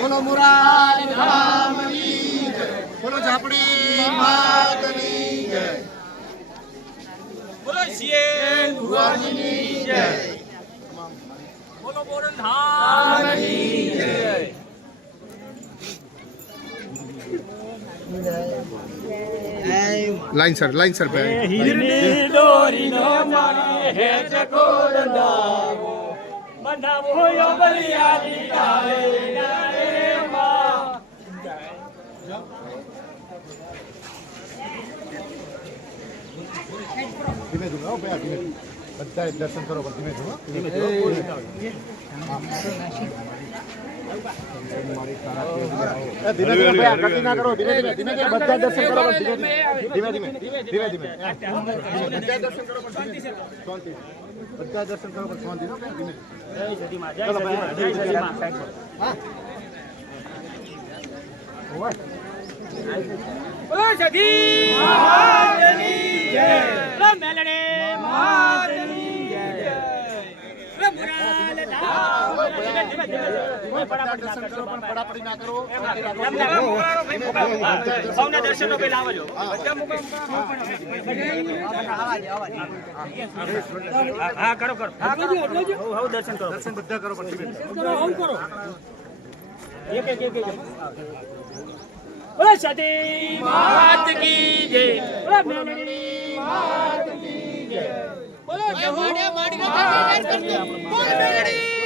બોલો મુરારી ધામની જય, બોલો ઝાપડી માતની જય, બોલો શિયેન ભુવાજીની જય, બોલો બોરન ધામની જય। લાઈન સર ભાઈ હિરની દોરીનો મારી હે ચકોરંદાવો બનાવો યો બલિયાની ડાળે ડાળે માં ધીમે ધીમે હો ભાઈ ધીમે બધા દર્શન કરો ધીમે ધીમે ધીમે ધીમે ભાઈ ગતિ ના કરો ધીમે ધીમે ધીમે ધીમે બધા દર્શન કરો ધીમે ધીમે ધીમે ધીમે ધીમે બધા દર્શન કરો શાંતિ બધા દર્શન કરો શાંતિ ધીમે ચલો ભાઈ હા બોલો સખી માતની જય, બોલો મેલડે માતની જય, બોલો મુરાલ ધામ ધીમે ધીમે ધીમે દર્શન કરો પણ પડાપડી ના કરો સૌને દર્શનો કઈ લાવજો હા કરો કરો હા દર્શન કરો દર્શન બધા કરો પણ ધીમે કરો એક એક એક બોલો સતી માત કી જય, બોલો મેલડી માત કી જય, બોલો જવાડે માડી કરજો, બોલો મેલડી